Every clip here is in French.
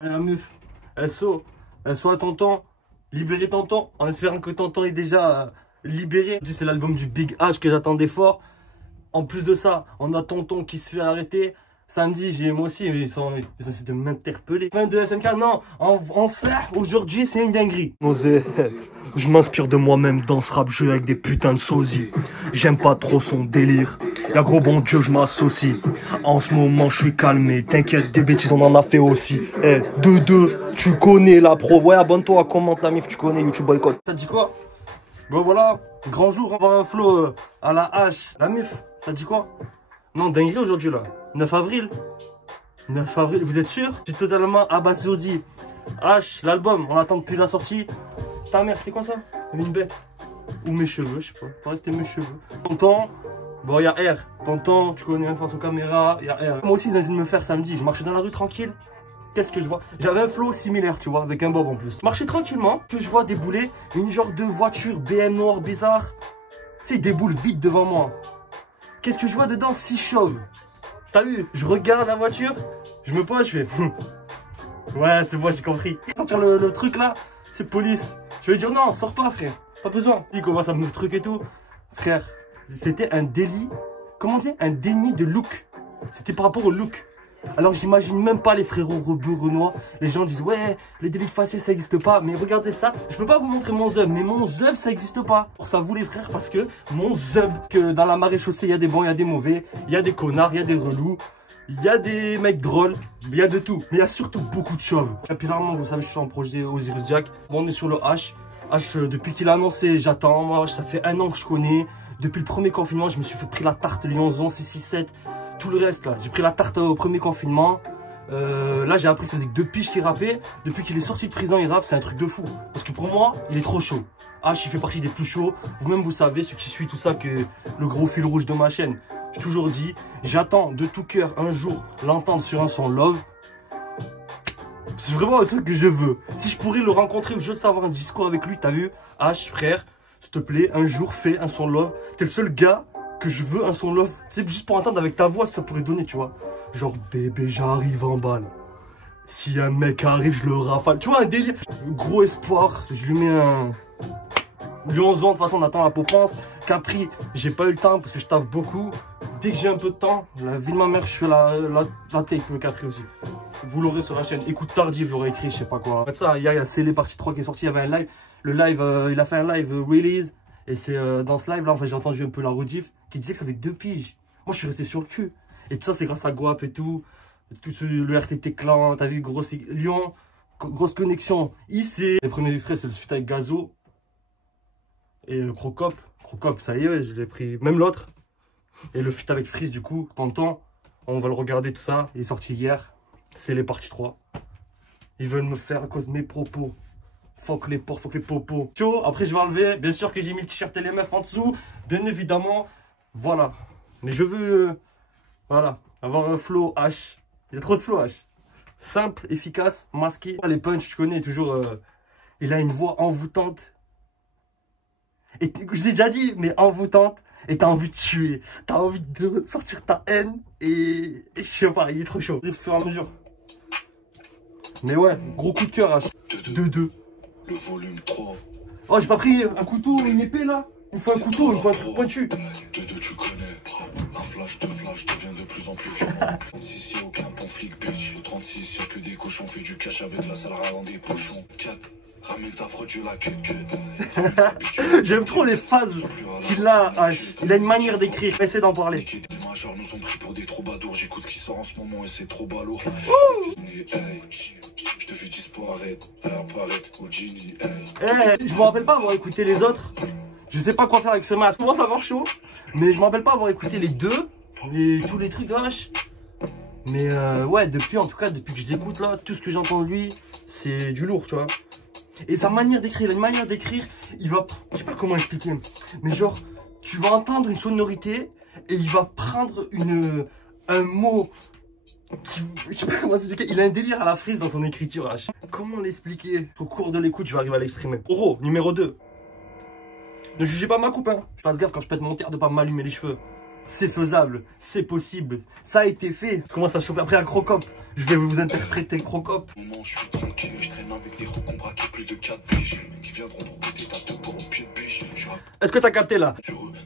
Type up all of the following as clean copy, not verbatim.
La meuf, SO à tonton, libérez tonton, en espérant que tonton est déjà libéré. C'est l'album du Big H que j'attendais fort. En plus de ça, on a tonton qui se fait arrêter. Samedi, j'ai moi aussi, ils sont essayé de m'interpeller. Fin de SNK, non, en ça, aujourd'hui, c'est une dinguerie. Osé, je m'inspire de moi-même dans ce rap jeu avec des putains de sosies. J'aime pas trop son délire. Y'a gros bon Dieu, je m'associe. En ce moment, je suis calmé. T'inquiète, des bêtises, on en a fait aussi. Eh, 2-2, tu connais la pro. Ouais, abonne-toi, commente la mif, tu connais YouTube boycott. Ça te dit quoi? Bon, voilà, grand jour, avoir un flow à la hache. La mif, ça te dit quoi? Non, dinguerie aujourd'hui là. 9 avril. 9 avril, vous êtes sûr? Je suis totalement abasourdi. H, l'album, on attend depuis la sortie. Ta mère, c'était quoi ça? Il y avait une bête. Ou mes cheveux, je sais pas. Pareil, c'était mes cheveux. Tonton, bon, il y a R. Tonton, tu connais, face aux caméras, il y a R. Moi aussi, j'ai envie de me faire samedi. Je marchais dans la rue tranquille. Qu'est-ce que je vois? J'avais un flow similaire, tu vois, avec un bob en plus. Je marchais tranquillement, que je vois débouler une genre de voiture BM noire bizarre. Tu sais, il déboule vite devant moi. Qu'est-ce que je vois dedans? 6 chauves. T'as vu? Je regarde la voiture, je me pose, je fais ouais, c'est bon, j'ai compris. Sortir le truc là, c'est police. Je vais dire non, sors pas, frère. Pas besoin. Il commence à me truc et tout. Frère, c'était un délit. Comment dire? Un déni de look. C'était par rapport au look. Alors j'imagine même pas les frérots Rebeu, Renoir. Les gens disent ouais, les délits de faciès ça existe pas. Mais regardez ça, je peux pas vous montrer mon zub, mais mon zub ça existe pas. Pour ça vous les frères, parce que mon zub, que dans la marée chaussée il y a des bons, il y a des mauvais, il y a des connards, il y a des relous, il y a des mecs drôles, il y a de tout. Mais il y a surtout beaucoup de chauves. Capillairement, vous savez, je suis en projet Osiris Jack. Bon, on est sur le H. Depuis qu'il a annoncé, j'attends. Moi, ça fait 1 an que je connais. Depuis le premier confinement, je me suis fait pris la tarte Lyon 667. Tout le reste là, j'ai pris la tarte au premier confinement. Là j'ai appris que ça faisait que 2 piges qu'il rappait. Depuis qu'il est sorti de prison il rappe, c'est un truc de fou. Parce que pour moi, il est trop chaud. H il fait partie des plus chauds. Vous-même vous savez, ceux qui suivent tout ça, que le gros fil rouge de ma chaîne. J'ai toujours dit, j'attends de tout cœur un jour l'entendre sur un son love. C'est vraiment un truc que je veux. Si je pourrais le rencontrer ou juste avoir un discours avec lui, t'as vu? H frère, s'il te plaît, un jour fais un son love. T'es le seul gars que je veux un son love, tu sais, juste pour entendre avec ta voix, ça pourrait donner, tu vois. Genre, bébé, j'arrive en balle. Si un mec arrive, je le rafale. Tu vois, un délire. Gros espoir, je lui mets un Lyon 11 ans, de toute façon, on attend la popence. Capri, j'ai pas eu le temps parce que je taffe beaucoup. Dès que j'ai un peu de temps, la vie de ma mère, je fais la tape, le Capri aussi. Vous l'aurez sur la chaîne. Écoute tardive, j'aurais écrit, je sais pas quoi. Ça, hier, il y a Célé partie 3 qui est sorti, il y avait un live. Le live, il a fait un live release. Et c'est dans ce live là, en fait, j'ai entendu un peu la rediff qui disait que ça fait 2 piges. Moi, je suis resté sur le cul. Et tout ça, c'est grâce à Guap et tout. Le RTT clan, t'as vu, grosse Lyon, grosse connexion ici. Les premiers extraits, c'est le feat avec Gazo. Et Crocop, ça y est, je l'ai pris. Même l'autre. Et le feat avec Freeze, du coup, Tonton. On va le regarder tout ça. Il est sorti hier. C'est les parties 3. Ils veulent me faire à cause de mes propos. Fuck les porcs, fuck les popos. Chaud, après je vais enlever. Bien sûr que j'ai mis le t-shirt et les meufs en dessous. Bien évidemment. Voilà. Mais je veux, voilà, avoir un flow H. Il y a trop de flow H. Simple, efficace, masqué. Les punchs, tu connais, toujours. Il a une voix envoûtante. Et je l'ai déjà dit, mais envoûtante. Et t'as envie de tuer. T'as envie de sortir ta haine. Et je sais pas, il est trop chaud. Au fur et à mesure. Mais ouais, gros coup de cœur H. 2-2. Le volume 3. Oh, j'ai pas pris un couteau, une épée là. Il me faut un couteau, il me faut un truc pointu. 2-2, tu connais. Un flash devient de plus en plus violent. 36, y'a aucun bon flic, bitch. Au 36, y'a que des cochons. Fait du cash avec la salade dans des pochons. 4. Ramène ta produit la queue. J'aime trop les phases qu'il a. Il a une manière d'écrire. Essaye d'en parler. Les majeurs nous ont pris pour des troubadours. J'écoute ce qui sort en ce moment et c'est trop balourd. Je te fais 10 pour arrête. Apparaître au Genie. Je me rappelle pas avoir écouté les autres. Je sais pas quoi faire avec ce masque. Comment ça va chaud? Mais je me rappelle pas avoir écouté les deux. Tous les trucs H. Mais ouais, en tout cas, depuis que je l'écoute là, tout ce que j'entends de lui, c'est du lourd, tu vois. Et sa manière d'écrire, il a une manière d'écrire, il va, je sais pas comment expliquer, mais genre, tu vas entendre une sonorité et il va prendre un mot qui, je sais pas comment expliquer, il a un délire à la frise dans son écriture. Comment l'expliquer? Au cours de l'écoute, je vais arriver à l'exprimer. Oro, numéro 2. Ne jugez pas ma coupe, hein. Je fasse gaffe quand je pète mon terre de pas m'allumer les cheveux. c'est faisable, c'est possible, ça a été fait. Je commence à chauffer après à Crocop. Je vais vous interpréter Crocop. Au moment où je suis tranquille, je traîne avec des recons braqués plus de 4 biches qui viendront pour péter ta tête pour un pied de biche. Est-ce que t'as capté là?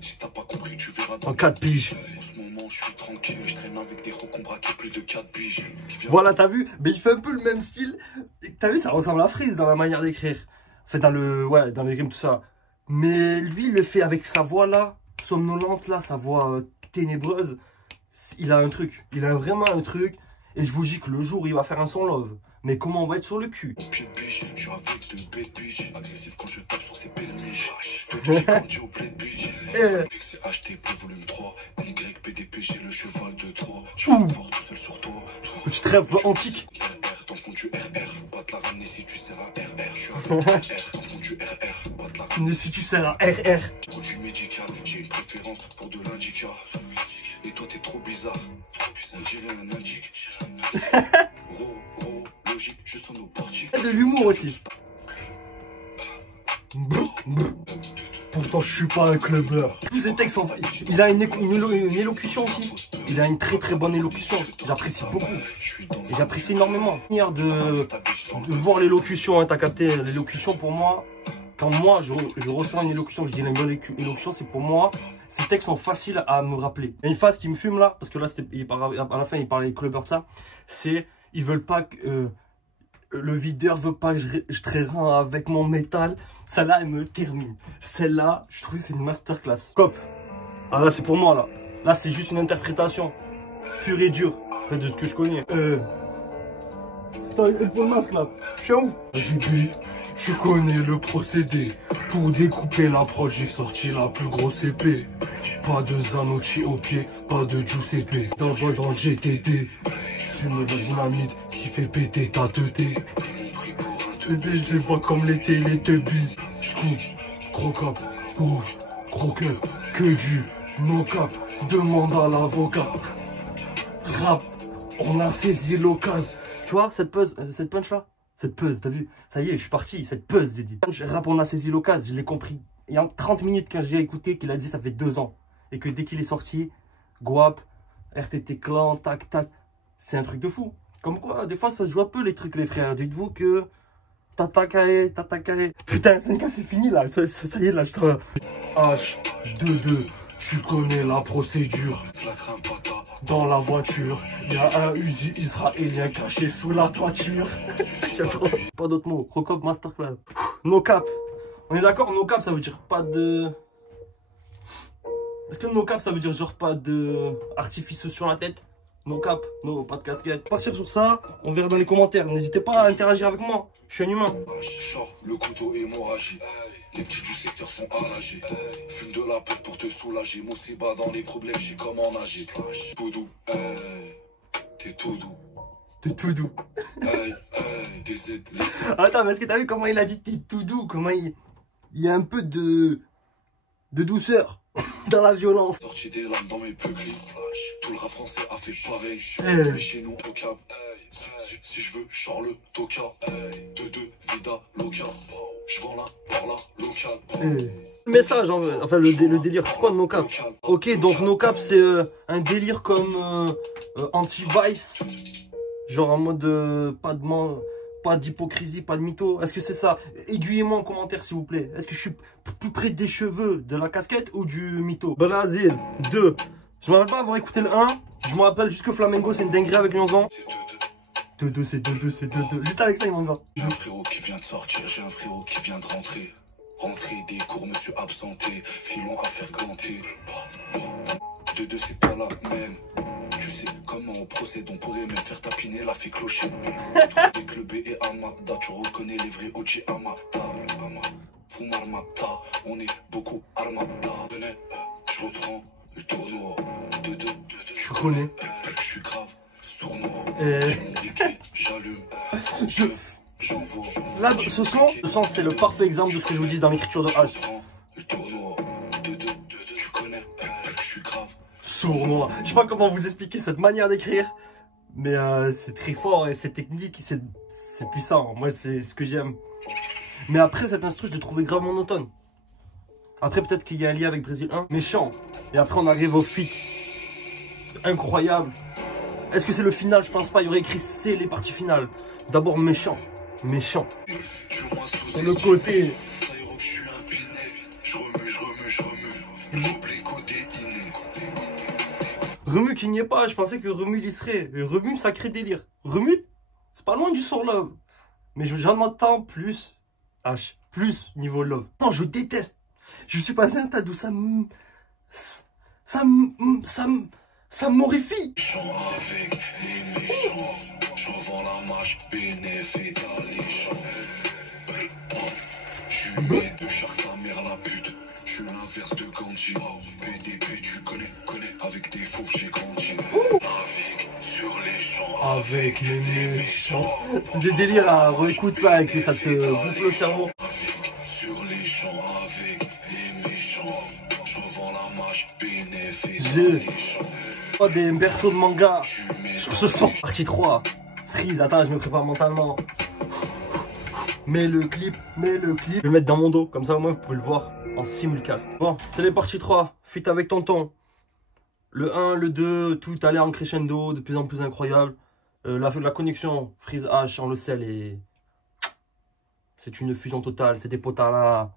Si t'as pas compris, tu verras dans en 4 piges. En ce moment, je suis tranquille, je traîne avec des recons braqués plus de 4 biches. Voilà, t'as vu? Mais il fait un peu le même style. T'as vu, ça ressemble à Freeze dans la manière d'écrire. Enfin, dans les rimes, tout ça. Mais lui, il le fait avec sa voix là, somnolente là, sa voix ténébreuse. Il a un truc. Il a vraiment un truc. Et je vous dis que le jour où il va faire un son love, mais comment on va être sur le cul? Pied de biche, je suis avec de bêtes biches. Agressif quand je tape sur ses belles miches. J'ai grandi au bled biche. C'est HTP volume 3. YPDP, j'ai le cheval de Troie. Je suis fort tout seul sur toi. Petit trêve antique. RR, dans le fond du RR. Faut pas te la ramener si tu sers à RR. Je suis avec RR, dans le fond du RR. Faut pas te la ramener si tu sers à RR. Produit médical, j'ai une préférence pour de l'indica. Et toi t'es trop bizarre. On dirait un indique. Logique, je sens nos parties. Il y a de l'humour aussi. Pourtant je suis pas un clubbeur. Plus des textes, il a une élocution aussi. Il a une très bonne élocution. J'apprécie beaucoup. Et j'apprécie énormément. De voir l'élocution, hein, t'as capté l'élocution pour moi. Quand moi je ressens une élocution, je dis une bonne élocution, c'est pour moi. Ces textes sont faciles à me rappeler. Il y a une phase qui me fume là, parce que là à la fin il parlait clubbeur de ça. C'est ils veulent pas que le videur veut pas que je traîne avec mon métal. Celle-là, elle me termine. Celle-là, je trouve que c'est une masterclass. Cop. Ah là, c'est pour moi, là. Là, c'est juste une interprétation pure et dure. En fait, de ce que je connais. Ça, il faut le masque, là. Ciao. JB, tu connais le procédé. Pour découper l'approche, j'ai sorti la plus grosse épée. Pas de Zanotti au pied, pas de Giuseppe. Dans le GTD. Fume de dynamite qui fait péter ta teuté. Je les vois comme les Teletubbies. J'kick, Crocop, Boug, Croqueur, que du no-cap. Demande à l'avocat. Rap, on a saisi l'occasion. Tu vois, cette punch là, cette pause, t'as vu? Ça y est, je suis parti, cette pause, j'ai dit. Rap, on a saisi l'occasion, je l'ai compris. Il y a 30 minutes quand j'ai écouté qu'il a dit ça fait 2 ans. Et que dès qu'il est sorti, Guap, RTT Clan, tac, tac. C'est un truc de fou. Comme quoi, des fois, ça se joue un peu les trucs, les frères. Dites-vous que... Tata carré. Putain, 5K, c'est fini, là. Ça y est, là, je te... H22, tu connais la procédure. Dans la voiture, il y a un Uzi israélien caché sous la toiture. Pas d'autres mots. Crocop masterclass. No cap. On est d'accord, no cap, ça veut dire pas de... Est-ce que no cap, ça veut dire genre pas de artifice sur la tête? No cap, no, pas de casquette. Partir sur ça, on verra dans les commentaires. N'hésitez pas à interagir avec moi. Je suis un humain. Genre, le couteau hémorragie. Les petits du secteur sont enragés. Fume de la peur pour te soulager. Moi c'est bas dans les problèmes, j'ai comment nager. Tout doux, t'es tout doux. T'es tout doux. Des aides, Attends, mais est-ce que t'as vu comment il a dit t'es tout doux? Comment il y a un peu de douceur dans la violence. Sorti des lames dans mes peuples. Tout le rap français a fait pareil. Mais chez nous, au cap. Si je veux, Charles Toka. 2-2, Vida, Loca. Je vends là, par là, local. Message, enfin le délire, c'est quoi no cap? Ok, donc no cap, c'est un délire comme anti-vice. Genre en mode pas d'hypocrisie, pas de mytho. Est-ce que c'est ça? Aiguillez-moi en commentaire s'il vous plaît. Est-ce que je suis plus près des cheveux, de la casquette ou du mytho? Brésil 2. Je me rappelle pas avoir écouté le 1. Je me rappelle juste que Flamengo c'est une dinguerie avec Nyonzan. 2-2, c'est 2-2, c'est 2-2. Juste avec ça il m'en va. J'ai un frérot qui vient de sortir, j'ai un frérot qui vient de rentrer. Rentrer des cours, monsieur absenté. Filon à faire ganter. 2-2, c'est pas la même. Tu sais comment on procède, on pourrait même faire tapiner la fée clocher. Avec le B et Amada, tu reconnais les vrais OG Amada. Fumarmata, on est beaucoup Armada. Je reprends le tournoi. 2-2, tu connais. Je suis grave sournois. J'allume. J'envoie. Là, ce son c'est le parfait exemple de ce que je vous dis dans l'écriture de H. Le tournoi. 2-2, tu connais. Je suis grave sournois. Je sais pas comment vous expliquer cette manière d'écrire, mais c'est très fort et c'est technique, c'est puissant. Moi, c'est ce que j'aime. Mais après, cette instru, je l'ai trouvé grave monotone. Après, peut-être qu'il y a un lien avec Brésil 1, méchant. Et après, on arrive au feat. incroyable. Est-ce que c'est le final? Je pense pas. Il y aurait écrit c'est les parties finales. D'abord méchant. Méchant. Sur le côté. Remu qui n'y est pas. Je pensais que Remu il y serait. Remu, sacré délire. Remu, c'est pas loin du sur love. Mais j'en entends plus. H. Plus niveau love. Non, je déteste. Je suis passé à un stade où ça m'horrifie. Avec les méchants, je revends la marche, bénéfice alléchant. Je suis né de Shark, ta mère la pute. Je suis l'inverse de Gandhi. PDP, tu connais, avec des fous, j'ai grandi. Avec sur les champs, avec les méchants. C'est des délires à réécouter ça et que ça te bouffe le cerveau. Avec sur les champs, avec les méchants. Je revends la marche, bénéfice alléchant. Des berceaux de manga sur ce son. Partie 3. Freeze, attends, je me prépare mentalement. Mets le clip. Je vais le mettre dans mon dos, comme ça au moins vous pouvez le voir en simulcast. Bon, c'est les parties 3. Feat avec tonton. Le 1, le 2, tout allait en crescendo, de plus en plus incroyable. La connexion Freeze H, on le sait, c'est une fusion totale. C'est des potas là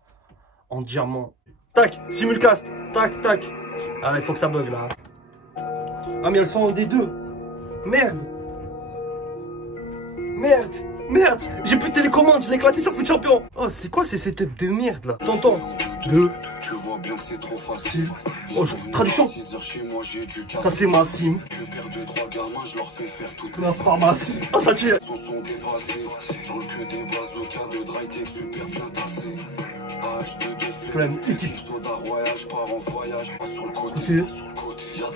en diamant. Tac, simulcast. Tac, tac. Ah, il faut que ça bug là. Ah mais elles sont des deux. Merde. J'ai plus de télécommande, je l'ai éclaté sur Foot Champion. Oh c'est quoi ces setups de merde là? Tonton. Deux. Tu vois bien que c'est trop facile. Oh, traduction. Ça c'est ma sim. Je perds 2-3 gamins, je leur fais faire toute la pharmacie. Oh ça tue. Ils sont dépassés. Je roule que des bazookas de dry super bien tassés. H2 flemme équipe. Soda royal, je pars en voyage. Sur le côté. Y'a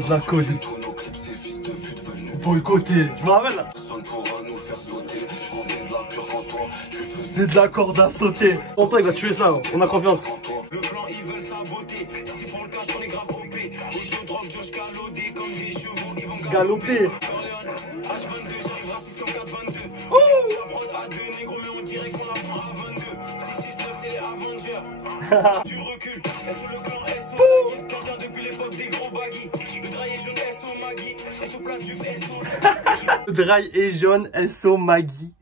de la codée. Tous nos clips, ces fils de pute venus. Pour le côté. Je me rappelle là. Personne pourra nous faire sauter. Je vendais de la pure quand toi. Tu faisais de la corde à sauter. Tonton il va tuer ça. On a confiance. Le plan ils veulent saboter. Si pour le cash on est grave OP. Audio drogue, Josh galodé comme des chevaux. Ils vont galoper. H22, j'arrive raciste comme 422. La prod à 2 négros, mais on dirait qu'on la prend à 22. 669 c'est les Avengers. Tu recules. SO le clan, SO Maggie. Quelqu'un depuis l'époque des gros baggy. Le dry est jaune, SO Maggie. SO place du SO. Le dry est jaune, SO Maggie.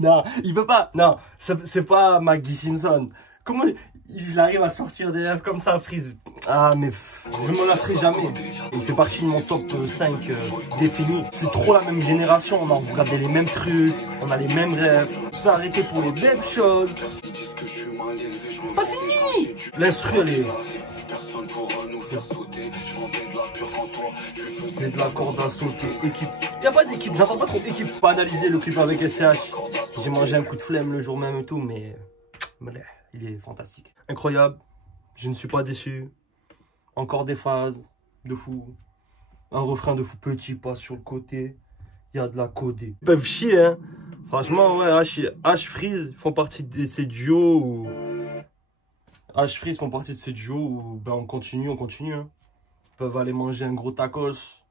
Non, il peut pas. Non, c'est pas Maggie Simpson. Comment il arrive à sortir des rêves comme ça, Freeze? Ah, mais je m'en lasserai jamais. Il fait partie de mon top 5 défini. C'est trop la même génération. On a regardé les mêmes trucs, on a les mêmes rêves. On s'est arrêté pour les mêmes choses. C'est pas fini. L'instru, elle est. C'est de la corde à sauter, équipe. Y a pas d'équipe, j'entends pas trop d'équipe. Pas analyser le clip avec SCH. J'ai mangé un coup de flemme le jour même et tout, mais il est fantastique. Incroyable, je ne suis pas déçu. Encore des phases de fou. Un refrain de fou, petit pas sur le côté. Il y a de la codée. Ils peuvent chier, hein. Franchement, ouais, H Freeze font partie de ces duos où... H Freeze font partie de ces duos où ben, on continue, hein. Ils peuvent aller manger un gros tacos.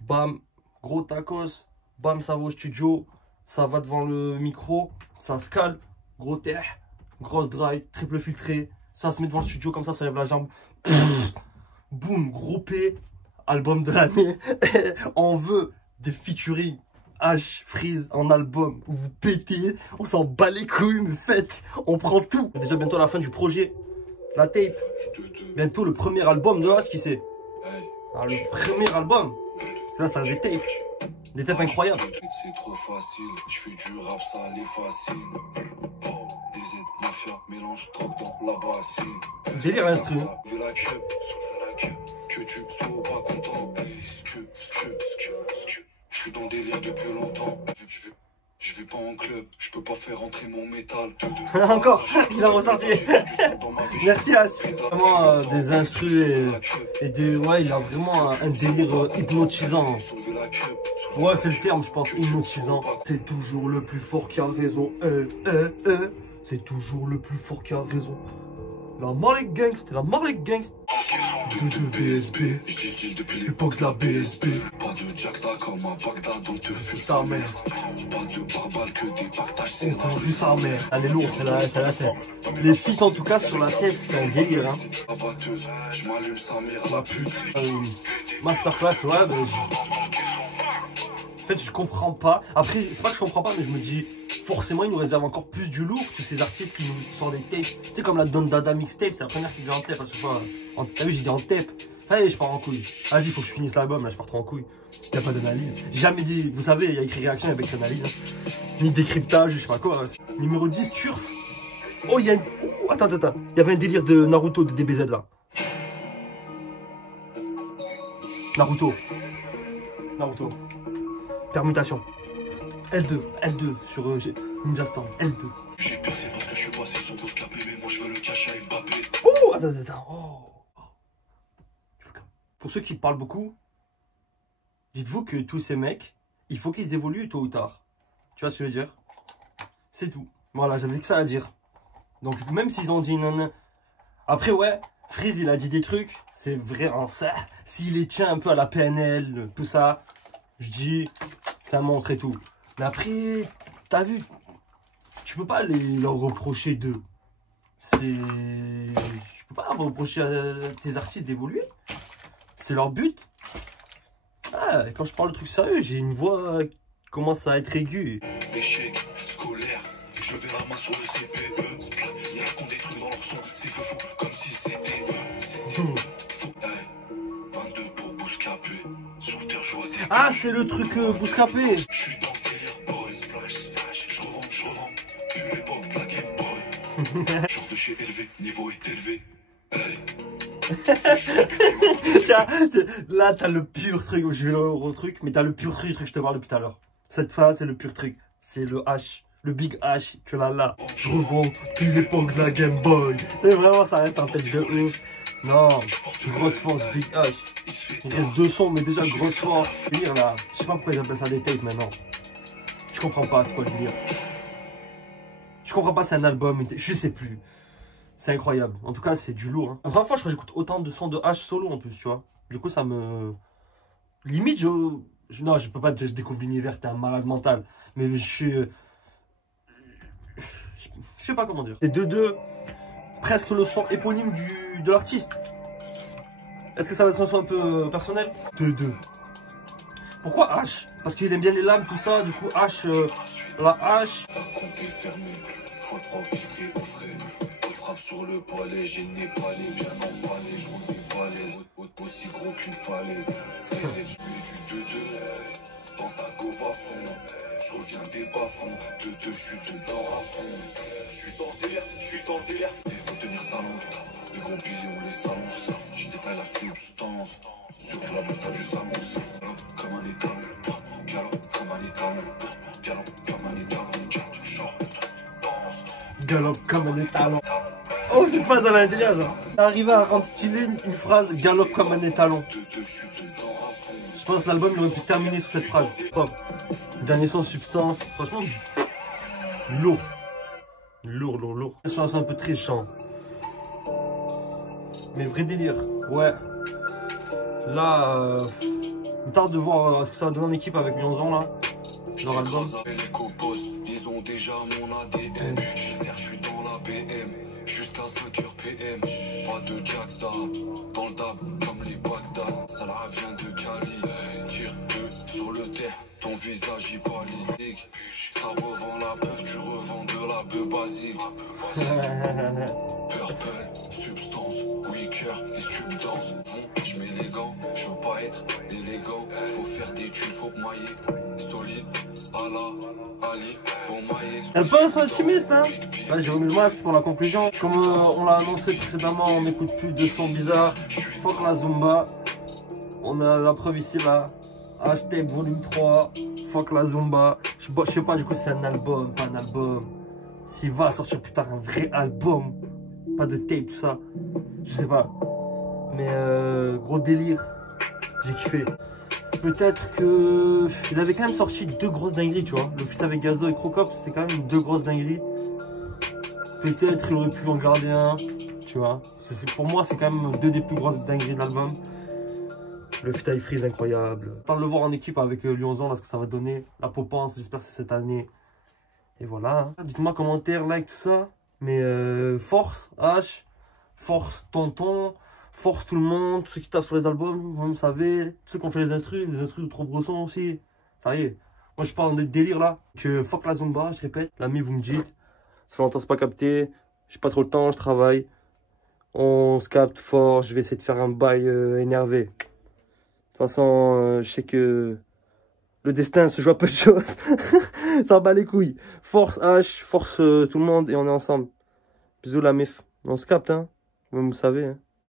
Bam, gros tacos. Bam, ça va au studio. Ça va devant le micro. Ça se cale. Gros terre. Grosse dry. Triple filtré. Ça se met devant le studio comme ça lève la jambe. Boum, gros P. Album de l'année. On veut des featuring. H Freeze en album. Vous pétez. On s'en bat les couilles, mais faites. On prend tout. Déjà bientôt à la fin du projet. La tape. Bientôt le premier album de H qui c'est. Alors, le premier album. C'est là, ça a des tapes. Des tapes incroyables. C'est trop facile. Je fais du rap, ça les fascine. DZ, mafia, mélange, drogue dans la bassine. Délire instru. Veux la cup. Que tu sois pas content. Je suis dans le délire depuis longtemps. Je vais pas en club, je peux pas faire rentrer mon métal. Encore, il a ressorti. Merci H. Vraiment des instrus et des... Ouais, il a vraiment un délire hypnotisant. Ouais, c'est le terme, je pense, hypnotisant. C'est toujours le plus fort qui a raison. C'est toujours le plus fort qui a raison. La Marley Gangst, la Marley Gangst. De BSB, je dis depuis l'époque de la BSB. Pas de Jack, d'accord. comme à Bagdad, on te fait ça, mais. Pas de barbales que des partages, c'est On vu ça, mais. Elle est lourde, celle-là, c'est. Les filles, en tout cas, sur la tête, c'est un délire, hein. Abatteuse, je m'allume sa mère à la pute. Masterclass, ouais, mais. En fait, je comprends pas. Après, c'est pas que je comprends pas, mais je me dis. Forcément, ils nous réservent encore plus du lourd que ces artistes qui nous sortent des tapes. Tu sais, comme la Don Dada mixtape, c'est la première qui vient en tape à chaque fois. T'as vu, j'ai dit en tape. Ça y est, je pars en couille. Vas-y, faut que je finisse l'album, là, je pars trop en couille. Y a pas d'analyse. Jamais dit, vous savez, il y a écrit réaction avec analyse. Hein. Ni décryptage, je sais pas quoi. Hein. Numéro 10, Turf. Oh, il y a un. Oh, attends. Il y avait un délire de Naruto, de DBZ là. Naruto. Permutation. L2 sur Ninja Storm. L2. J'ai percé parce que je suis passé sur Bouscapé, mais moi je veux le cash à Mbappé. Oh, attends. Oh. Pour ceux qui parlent beaucoup, dites-vous que tous ces mecs, il faut qu'ils évoluent tôt ou tard. Tu vois ce que je veux dire? C'est tout. Voilà, j'avais que ça à dire. Donc même s'ils ont dit non. Après ouais, Freeze il a dit des trucs, c'est vrai en ça. S'il les tient un peu à la PNL, tout ça, je dis, c'est un monstre et tout. Mais après, t'as vu, tu peux pas leur reprocher d'eux. Je peux pas reprocher à tes artistes d'évoluer. C'est leur but. Ah, quand je parle de trucs sérieux, j'ai une voix qui commence à être aiguë. Échec scolaire, je vais la main sur le CPE. Ils racontent des trucs dans leur son, c'est fou comme si c'était eux. 22 pour Bouscapé, sur terre joie des. Ah, c'est le truc Bouscapé. Je suis dans le délire boys, splash, je revends. Plus l'époque de la Game Boy. Genre de chez élevé, niveau est élevé. Tiens, là t'as le pur truc, je vais le truc, mais t'as le pur truc que je te parle depuis tout à l'heure. Cette phase c'est le pur truc, c'est le H, le big H que là. Je revends plus l'époque de la Game Boy. Et vraiment ça reste en tête de ouf. Non, grosse force big H. Il reste 2 sons mais déjà grosse force. Délire là, je sais pas pourquoi ils appellent ça des tapes maintenant. Je comprends pas c'est quoi le délire. Je comprends pas c'est un album, je sais plus. C'est incroyable. En tout cas, c'est du lourd. Hein. La première fois, je crois que j'écoute autant de sons de H solo en plus, tu vois. Du coup, ça me... Limite, non, je peux pas dire que je découvre l'univers, t'es un malade mental. Mais je suis... Je sais pas comment dire. C'est 2-2, presque le son éponyme de l'artiste. Est-ce que ça va être un son un peu personnel? 2-2. Pourquoi H? Parce qu'il aime bien les lames, tout ça. Du coup, H... la H... Faut profiter au frais. Frappe sur le palais, j'ai le nez palais, bien emballé, je roule des balaises, aussi gros qu'une falaise. Essaie je mets du 2-2, dans ta gauve à fond, je reviens des bas-fonds, 2-2, je suis dedans à fond. Je suis dans le délire, il faut tenir ta langue, les gros billets on les s'allonge, je détaille la substance, sur la montagne du s'annonce, comme un étalon, galop comme un étalon, galop comme un étalon, Galope comme un étalon. Oh, cette phrase, elle a un délire, genre. Arriver à rendre stylé une phrase, galope comme un étalon. Je pense que l'album, il aurait pu se terminer sur cette phrase. Top. Dernier son, substance. Franchement, lourd. Lourd. C'est un peu très chiant. Mais vrai délire. Ouais. Là, il tarde de voir ce que ça va donner en équipe avec Mionzon, là. Leur album. Ils ont déjà mon ADN. Je suis dans la BM. Jusqu'à 5h PM. Pas de Jackda. Dans le dab, comme les Bagdad. Ça la vient de Cali. Tire sur le terre. Ton visage y pâlit. Ça revend la bœuf. Tu revends de la bœuf basique. Purple, substance, weaker. Et tu me danses. Je mets les gants. Je veux pas être élégant. Faut faire des tufs maillés. Solide. Ali, un peu un optimiste, hein. Là, j'ai remis le masque pour la conclusion. Comme on l'a annoncé précédemment, on n'écoute plus de sons bizarres. Fuck la Zumba. On a la preuve ici, là. Hashtag volume 3. Fuck la Zumba. Je sais pas, du coup, c'est un album, pas un album. S'il va sortir plus tard un vrai album, pas de tape, tout ça. Je sais pas. Mais gros délire. J'ai kiffé. Peut-être que il avait quand même sorti 2 grosses dingueries, tu vois. Le feat avec Gazo et Crocop, c'est quand même 2 grosses dingueries. Peut-être il aurait pu en garder un, tu vois. Pour moi, c'est quand même 2 des plus grosses dingueries de l'album. Le Fly Freeze incroyable. J'attends de le voir en équipe avec Lyonzon, là, ce que ça va donner. La Popence, j'espère que c'est cette année. Et voilà. Dites-moi commentaire, like, tout ça. Mais force H, force tonton, force tout le monde, tous ceux qui tapent sur les albums, vous savez. Ceux qui ont fait les instrus de Trop Brosson aussi. Ça y est. Moi je parle de délire là. Que fuck la Zumba, je répète. L'ami, vous me dites. Ça fait longtemps que c'est pas capté. J'ai pas trop le temps, je travaille. On se capte fort. Je vais essayer de faire un bail énervé. De toute façon, je sais que le destin se joue à peu de choses. Ça bat les couilles. Force H, force tout le monde et on est ensemble. Bisous la mif. On se capte, hein. Vous savez, hein.